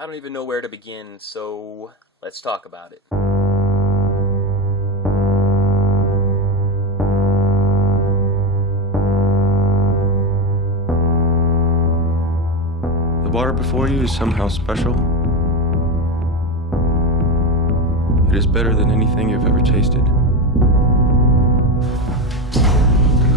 I don't even know where to begin, so let's talk about it. The water before you is somehow special. It is better than anything you've ever tasted.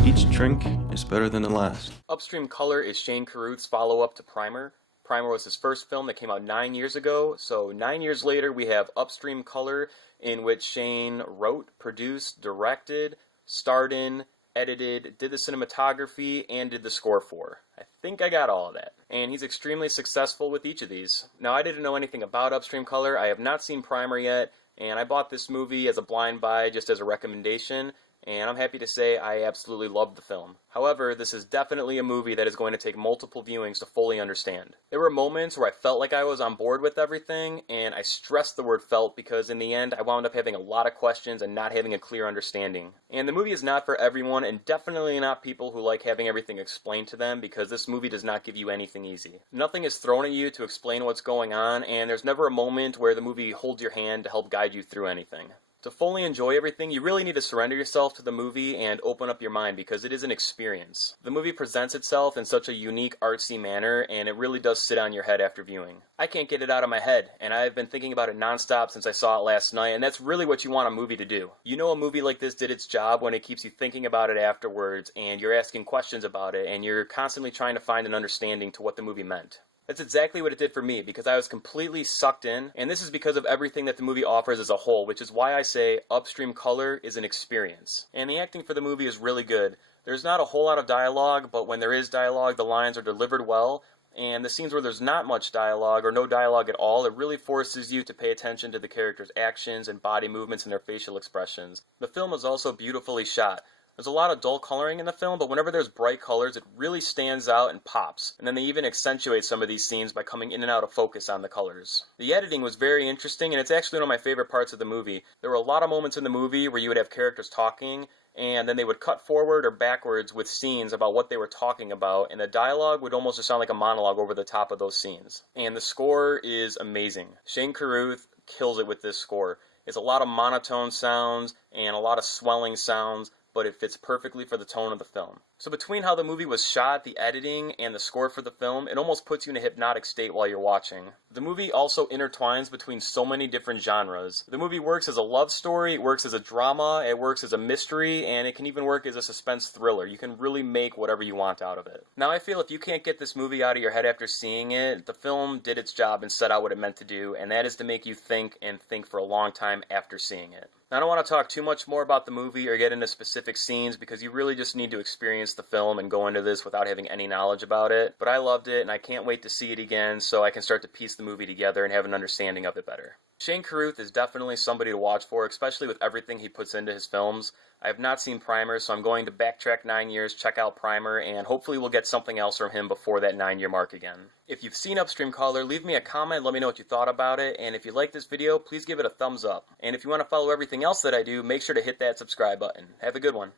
Each drink is better than the last. Upstream Color is Shane Carruth's follow-up to Primer. Primer was his first film that came out 9 years ago, so 9 years later we have Upstream Color, in which Shane wrote, produced, directed, starred in, edited, did the cinematography, and did the score for. I think I got all of that. And he's extremely successful with each of these. Now, I didn't know anything about Upstream Color. I have not seen Primer yet, and I bought this movie as a blind buy just as a recommendation, and I'm happy to say I absolutely loved the film. However, this is definitely a movie that is going to take multiple viewings to fully understand. There were moments where I felt like I was on board with everything, and I stressed the word felt because in the end I wound up having a lot of questions and not having a clear understanding. And the movie is not for everyone, and definitely not people who like having everything explained to them, because this movie does not give you anything easy. Nothing is thrown at you to explain what's going on, and there's never a moment where the movie holds your hand to help guide you through anything. To fully enjoy everything, you really need to surrender yourself to the movie and open up your mind, because it is an experience. The movie presents itself in such a unique, artsy manner, and it really does sit on your head after viewing. I can't get it out of my head, and I've been thinking about it nonstop since I saw it last night, and that's really what you want a movie to do. You know a movie like this did its job when it keeps you thinking about it afterwards, and you're asking questions about it, and you're constantly trying to find an understanding to what the movie meant. That's exactly what it did for me, because I was completely sucked in, and this is because of everything that the movie offers as a whole, which is why I say Upstream Color is an experience. And the acting for the movie is really good. There's not a whole lot of dialogue, but when there is dialogue, the lines are delivered well, and the scenes where there's not much dialogue, or no dialogue at all, it really forces you to pay attention to the characters' actions and body movements and their facial expressions. The film is also beautifully shot. There's a lot of dull coloring in the film, but whenever there's bright colors, it really stands out and pops. And then they even accentuate some of these scenes by coming in and out of focus on the colors. The editing was very interesting, and it's actually one of my favorite parts of the movie. There were a lot of moments in the movie where you would have characters talking, and then they would cut forward or backwards with scenes about what they were talking about, and the dialogue would almost just sound like a monologue over the top of those scenes. And the score is amazing. Shane Carruth kills it with this score. It's a lot of monotone sounds and a lot of swelling sounds, but it fits perfectly for the tone of the film. So between how the movie was shot, the editing, and the score for the film, it almost puts you in a hypnotic state while you're watching. The movie also intertwines between so many different genres. The movie works as a love story, it works as a drama, it works as a mystery, and it can even work as a suspense thriller. You can really make whatever you want out of it. Now I feel if you can't get this movie out of your head after seeing it, the film did its job and set out what it meant to do, and that is to make you think and think for a long time after seeing it. Now, I don't want to talk too much more about the movie or get into specific scenes, because you really just need to experience the film and go into this without having any knowledge about it. But I loved it, and I can't wait to see it again so I can start to piece the movie together and have an understanding of it better. Shane Carruth is definitely somebody to watch for, especially with everything he puts into his films. I have not seen Primer, so I'm going to backtrack 9 years, check out Primer, and hopefully we'll get something else from him before that 9-year mark again. If you've seen Upstream Color, leave me a comment, let me know what you thought about it, and if you like this video, please give it a thumbs up. And if you want to follow everything else that I do, make sure to hit that subscribe button. Have a good one.